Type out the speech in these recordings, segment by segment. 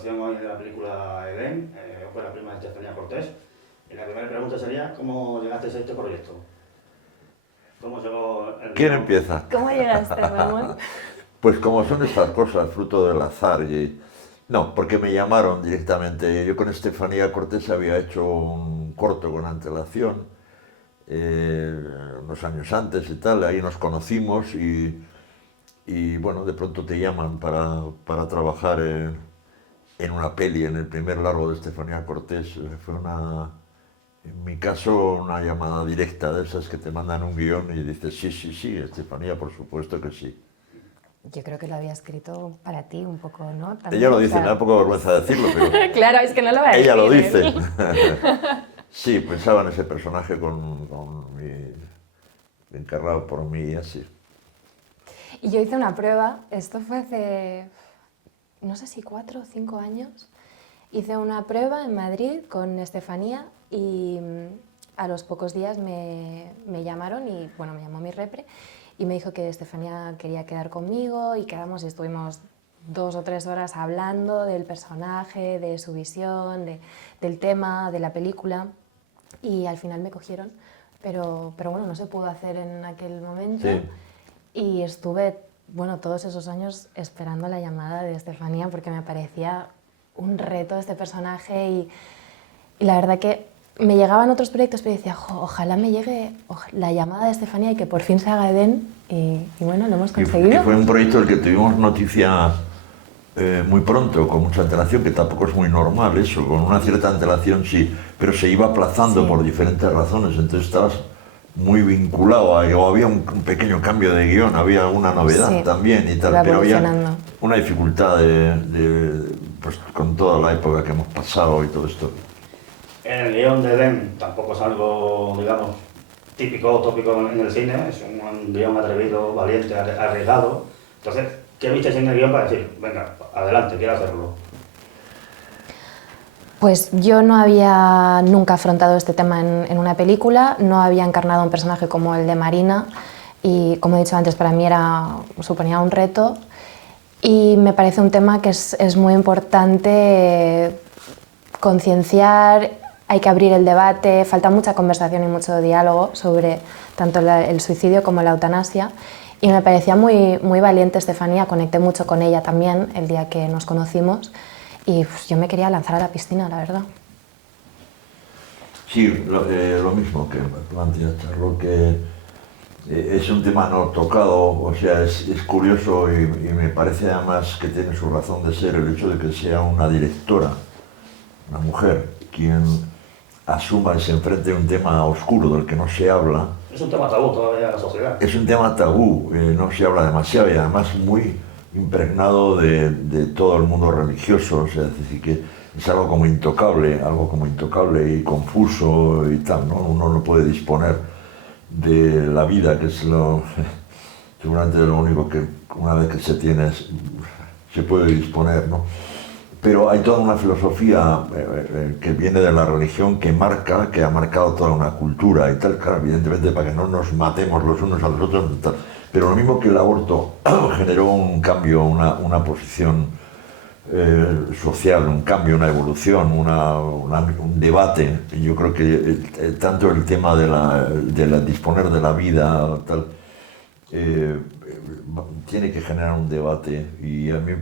presentación hoy de la película Edén, ópera prima de Estefanía Cortés. Y la primera pregunta sería, ¿cómo llegaste a este proyecto? ¿Cómo llegó el ¿Quién guión? empieza? ¿Cómo llegaste, Ramón? Pues como son estas cosas, fruto del azar. No, porque me llamaron directamente. Yo con Estefanía Cortés había hecho un corto con antelación, unos años antes y tal, ahí nos conocimos y bueno, de pronto te llaman para trabajar en una peli, en el primer largo de Estefanía Cortés. Fue en mi caso, una llamada directa de esas que te mandan un guión y dices, sí, sí, sí, Estefanía, por supuesto que sí. Yo creo que lo había escrito para ti un poco, ¿no? También, Ella lo o dice, sea, me da un poco de vergüenza decirlo, pero Claro, es que no lo va a decir. ella lo dice. ¿eh? Sí, pensaba en ese personaje encarnado por mí y así. Y yo hice una prueba, esto fue hace, no sé si 4 o 5 años. Hice una prueba en Madrid con Estefanía y a los pocos días me llamaron y, bueno, me llamó mi repre y me dijo que Estefanía quería quedar conmigo y quedamos y estuvimos 2 o 3 horas hablando del personaje, de su visión, del tema, de la película y al final me cogieron, pero bueno, no se pudo hacer en aquel momento. Sí. Y estuve, bueno, todos esos años esperando la llamada de Estefanía porque me parecía un reto este personaje y la verdad que me llegaban otros proyectos pero decía, ojalá me llegue la llamada de Estefanía y que por fin se haga Edén y bueno, lo hemos conseguido. Y fue un proyecto del que tuvimos noticia muy pronto, con mucha antelación, que tampoco es muy normal eso, con una cierta antelación sí, pero se iba aplazando Sí. por diferentes razones, entonces estabas muy vinculado o había un pequeño cambio de guión, había una novedad Sí, también y tal, iba pero había evolucionando. una dificultad pues, con toda la época que hemos pasado y todo esto. En el guión de Edén tampoco es algo, digamos, típico o tópico en el cine, es un guión atrevido, valiente, arriesgado. Entonces, ¿qué viste en el guión para decir, venga, adelante, quiero hacerlo? Pues yo no había nunca afrontado este tema en una película, no había encarnado un personaje como el de Marina y, como he dicho antes, para mí suponía un reto y me parece un tema que es muy importante concienciar, hay que abrir el debate, falta mucha conversación y mucho diálogo sobre tanto el suicidio como la eutanasia y me parecía muy, muy valiente Estefanía, conecté mucho con ella también el día que nos conocimos. Y pues, yo me quería lanzar a la piscina, la verdad. Sí, lo mismo que plantea Charlo, que es un tema no tocado, o sea, es curioso y me parece además que tiene su razón de ser el hecho de que sea una directora, una mujer, quien asuma y se enfrente a un tema oscuro del que no se habla. Es un tema tabú todavía en la sociedad. Es un tema tabú, no se habla demasiado y además muy impregnado de todo el mundo religioso, o sea, es decir, que es algo como intocable y confuso y tal, ¿no? Uno no puede disponer de la vida, que es seguramente lo único que una vez que se tiene se puede disponer, ¿no? Pero hay toda una filosofía que viene de la religión que ha marcado toda una cultura y tal, claro, evidentemente para que no nos matemos los unos a los otros, tal. Pero lo mismo que el aborto generó un cambio, una posición social, un cambio, una evolución, un debate. Yo creo que tanto el tema de disponer de la vida, tal, tiene que generar un debate y a mí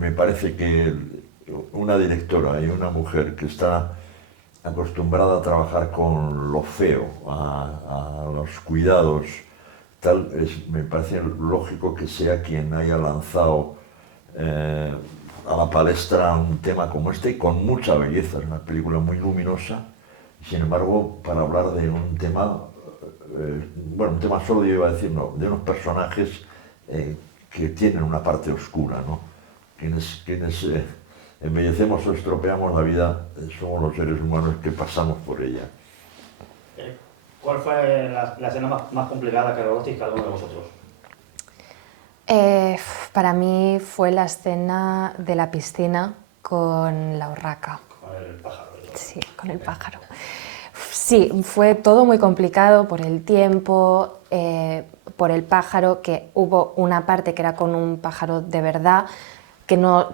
me parece que una directora y una mujer que está acostumbrada a trabajar con lo feo, a los cuidados, tal, me parece lógico que sea quien haya lanzado a la palestra un tema como este con mucha belleza. Es una película muy luminosa, sin embargo, para hablar de un tema, bueno, un tema solo yo iba a decir, no, de unos personajes que tienen una parte oscura, ¿no? Quienes embellecemos o estropeamos la vida somos los seres humanos que pasamos por ella. ¿Cuál fue la escena más complicada que rodasteis cada uno de vosotros? Para mí fue la escena de la piscina con la urraca. Con el pájaro. Sí, con el pájaro. Sí, fue todo muy complicado por el tiempo, por el pájaro, que hubo una parte que era con un pájaro de verdad, que no,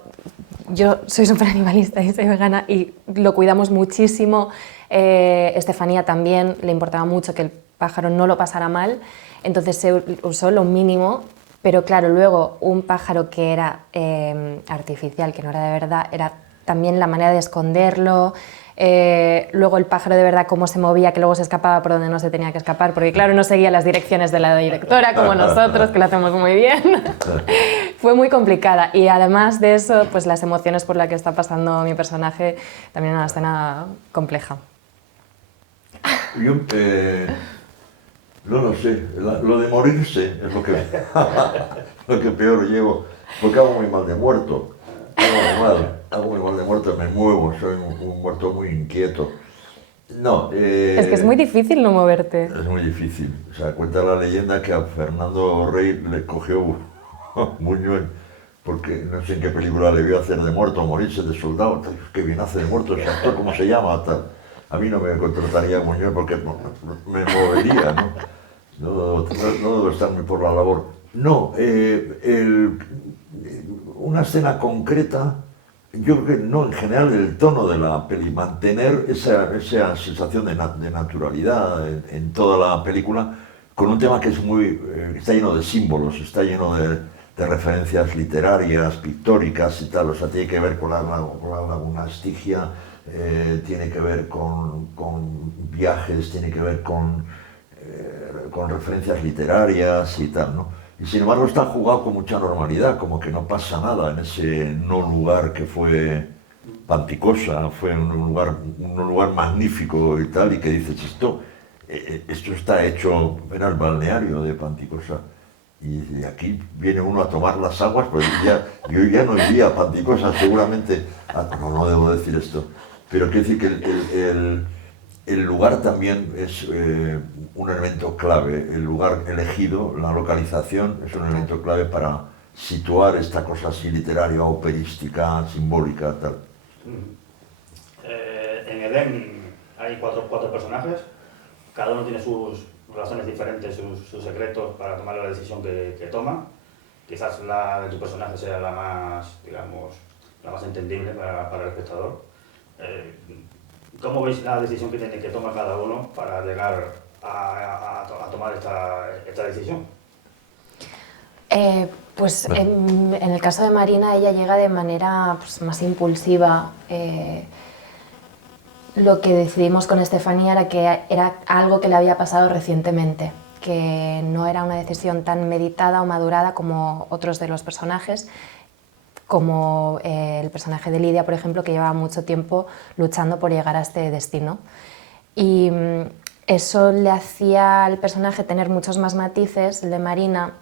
yo soy súper animalista y soy vegana y lo cuidamos muchísimo. Estefanía también le importaba mucho que el pájaro no lo pasara mal, entonces se usó lo mínimo, pero claro, luego un pájaro que era artificial, que no era de verdad, era también la manera de esconderlo. Luego el pájaro de verdad cómo se movía, que luego se escapaba por donde no se tenía que escapar, porque claro, no seguía las direcciones de la directora como nosotros, que lo hacemos muy bien. Fue muy complicada y además de eso, pues las emociones por las que está pasando mi personaje, también una escena compleja. Yo no lo sé, lo de morirse es lo que, lo que peor llevo, porque hago muy mal de muerto. Hago muy mal de muerto, me muevo, soy un muerto muy inquieto. No, Es que es muy difícil no moverte. es muy difícil. O sea, cuenta la leyenda que a Fernando Rey le cogió Buñuel, porque no sé en qué película le vio hacer de muerto o morirse de soldado. Qué bien hace de muerto ese actor, ¿cómo se llama? Tal. A mí no me contrataría Buñuel porque me movería, ¿no? No debo estar muy por la labor. No, una escena concreta, yo creo que no, en general el tono de la peli, mantener esa sensación de naturalidad en toda la película, con un tema que es está lleno de símbolos, está lleno de referencias literarias, pictóricas y tal, o sea, tiene que ver con la laguna Estigia, tiene que ver con viajes, tiene que ver con referencias literarias y tal, ¿no? Y sin embargo está jugado con mucha normalidad, como que no pasa nada en ese no lugar que fue Panticosa, fue un lugar magnífico y tal, y que dices, esto está hecho, era el balneario de Panticosa, y de aquí viene uno a tomar las aguas, pues yo ya no iría a Panticosa seguramente, no debo decir esto, pero quiero decir que el lugar también es un elemento clave, el lugar elegido, la localización es un elemento clave para situar esta cosa así literaria, operística, simbólica, tal. En Edén hay cuatro personajes, cada uno tiene sus razones diferentes, sus secretos para tomar la decisión que toma. Quizás la de tu personaje sea la más, digamos, la más entendible para el espectador. ¿Cómo veis la decisión que tiene que tomar cada uno para llegar a tomar esta decisión? Pues en el caso de Marina, ella llega de manera pues, más impulsiva. Lo que decidimos con Estefanía era que era algo que le había pasado recientemente, que no era una decisión tan meditada o madurada como otros de los personajes, como el personaje de Lidia, por ejemplo, que llevaba mucho tiempo luchando por llegar a este destino. Y eso le hacía al personaje tener muchos más matices, el de Marina,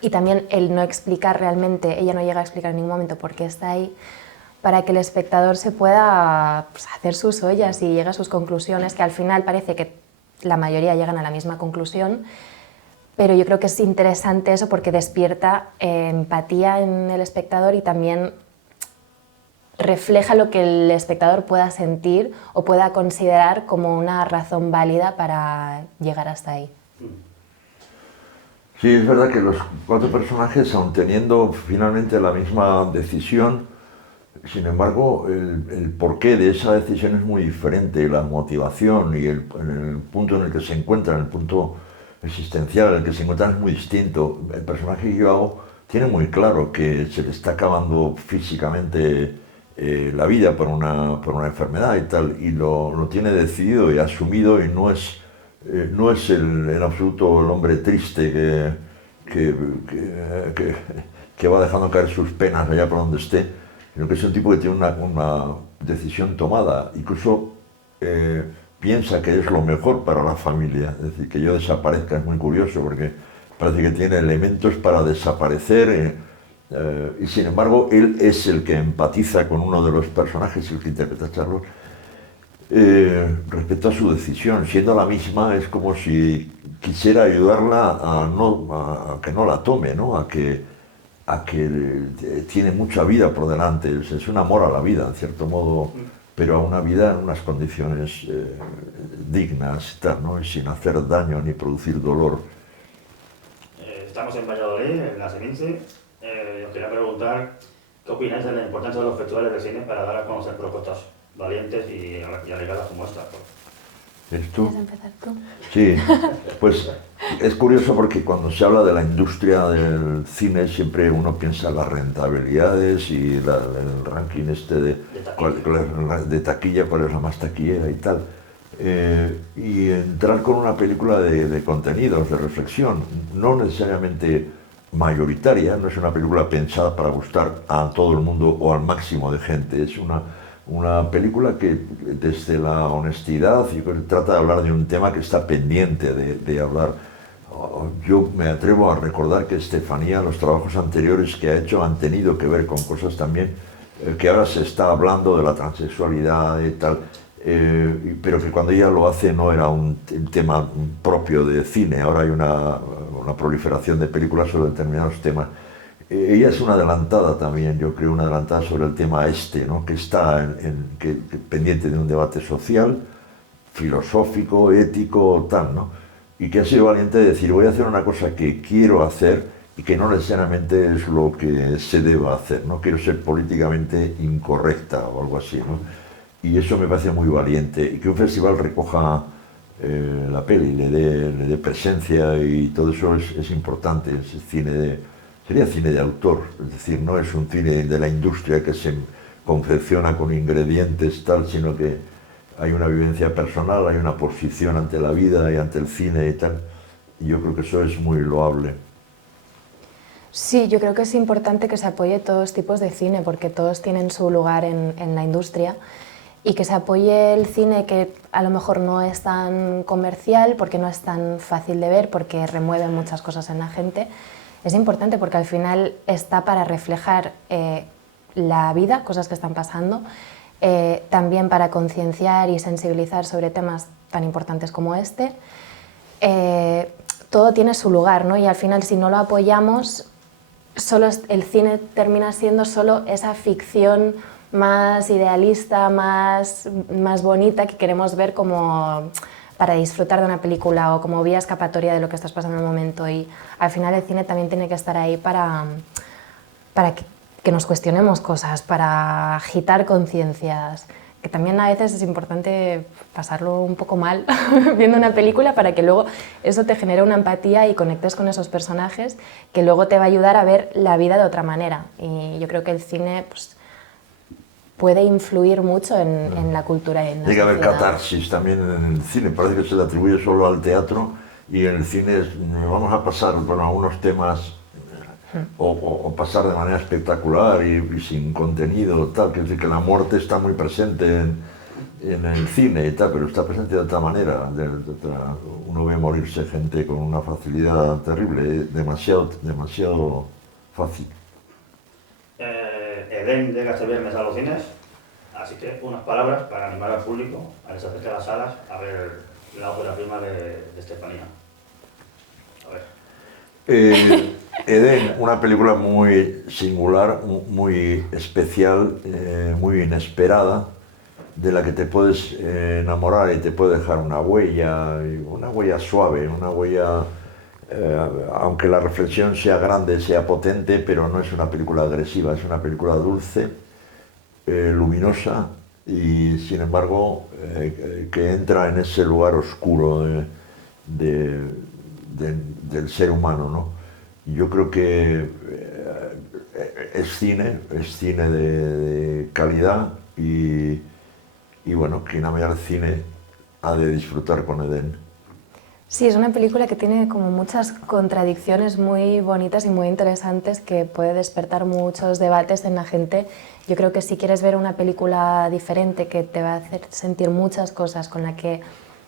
y también el no explicar realmente, ella no llega a explicar en ningún momento por qué está ahí, para que el espectador se pueda pues, hacer sus ollas y llegue a sus conclusiones, que al final parece que la mayoría llegan a la misma conclusión, pero yo creo que es interesante eso porque despierta empatía en el espectador y también refleja lo que el espectador pueda sentir o pueda considerar como una razón válida para llegar hasta ahí. Sí, es verdad que los cuatro personajes, aun teniendo finalmente la misma decisión, sin embargo, el porqué de esa decisión es muy diferente, la motivación y el punto en el que se encuentran, el punto existencial en el que se encuentran es muy distinto. El personaje que yo hago tiene muy claro que se le está acabando físicamente la vida por una enfermedad y tal, y lo tiene decidido y asumido y no es en absoluto el hombre triste que va dejando caer sus penas allá por donde esté, sino que es un tipo que tiene una decisión tomada, incluso piensa que es lo mejor para la familia, es decir, que yo desaparezca es muy curioso porque parece que tiene elementos para desaparecer y sin embargo él es el que empatiza con uno de los personajes, el que interpreta a Charlos, respecto a su decisión, siendo la misma, es como si quisiera ayudarla a que no la tome, ¿no? a que tiene mucha vida por delante, es un amor a la vida, en cierto modo, pero a una vida en unas condiciones dignas, tal, ¿no? Y sin hacer daño ni producir dolor. Estamos en Valladolid, en la Seminci. Os quería preguntar ¿Qué opináis de la importancia de los festivales de cine para dar a conocer propuestas valientes y arriesgadas como esta? ¿Eres tú? ¿Quieres empezar tú? Sí, pues es curioso porque cuando se habla de la industria del cine siempre uno piensa en las rentabilidades y el ranking este de taquilla, cuál es la más taquillera y tal. Y entrar con una película de contenidos, de reflexión, no necesariamente mayoritaria, no es una película pensada para gustar a todo el mundo o al máximo de gente, es una película que desde la honestidad yo creo que trata de hablar de un tema que está pendiente de hablar. Yo me atrevo a recordar que Estefanía, los trabajos anteriores que ha hecho han tenido que ver con cosas también que ahora se está hablando de la transexualidad y tal, pero que cuando ella lo hace no era un tema propio de cine, ahora hay una proliferación de películas sobre determinados temas. Ella es una adelantada también, yo creo, una adelantada sobre el tema este, ¿no? Que está pendiente de un debate social, filosófico, ético, tal, ¿no? Y que ha sido valiente de decir, voy a hacer una cosa que quiero hacer y que no necesariamente es lo que se deba hacer, no quiero ser políticamente incorrecta o algo así, ¿no? Y eso me parece muy valiente, y que un festival recoja la peli, le dé presencia y todo eso es importante, es sería cine de autor, es decir, no es un cine de la industria que se confecciona con ingredientes tal, sino que hay una vivencia personal, hay una posición ante la vida y ante el cine y tal, y yo creo que eso es muy loable. Sí, yo creo que es importante que se apoye todos tipos de cine, porque todos tienen su lugar en la industria, y que se apoye el cine que a lo mejor no es tan comercial, porque no es tan fácil de ver, porque remueve muchas cosas en la gente. Es importante porque al final está para reflejar la vida, cosas que están pasando, también para concienciar y sensibilizar sobre temas tan importantes como este. Todo tiene su lugar, ¿no? Y al final, si no lo apoyamos, el cine termina siendo solo esa ficción más idealista, más bonita que queremos ver como para disfrutar de una película o como vía escapatoria de lo que estás pasando en el momento. Y al final el cine también tiene que estar ahí para que nos cuestionemos cosas, para agitar conciencias, que también a veces es importante pasarlo un poco mal viendo una película para que luego eso te genere una empatía y conectes con esos personajes, que luego te va a ayudar a ver la vida de otra manera. Y yo creo que el cine pues, puede influir mucho en la cultura y en la Tiene que haber sociedad. catarsis también en el cine, parece que se le atribuye solo al teatro y en el cine vamos a pasar por algunos temas o pasar de manera espectacular y sin contenido, tal, que es decir, que la muerte está muy presente en el cine y tal, pero está presente de otra manera. Uno ve morirse gente con una facilidad terrible, demasiado fácil. Edén llega este viernes a los cines, así que unas palabras para animar al público a que se acerque a las salas a ver la ópera prima de Estefanía. A ver. Edén, una película muy singular, muy especial, muy inesperada, de la que te puedes enamorar y te puede dejar una huella suave, una huella, aunque la reflexión sea grande, sea potente, pero no es una película agresiva, es una película dulce, luminosa y sin embargo que entra en ese lugar oscuro del ser humano, ¿no? Y yo creo que es cine de calidad y bueno, quien ame al cine ha de disfrutar con Edén. Sí, es una película que tiene como muchas contradicciones muy bonitas y muy interesantes que puede despertar muchos debates en la gente. Yo creo que si quieres ver una película diferente que te va a hacer sentir muchas cosas, con la que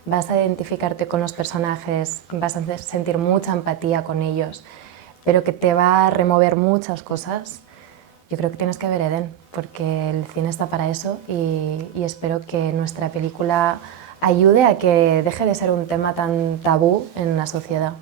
vas a identificarte con los personajes, vas a sentir mucha empatía con ellos, pero que te va a remover muchas cosas, yo creo que tienes que ver Edén, porque el cine está para eso y espero que nuestra película ayude a que deje de ser un tema tan tabú en la sociedad.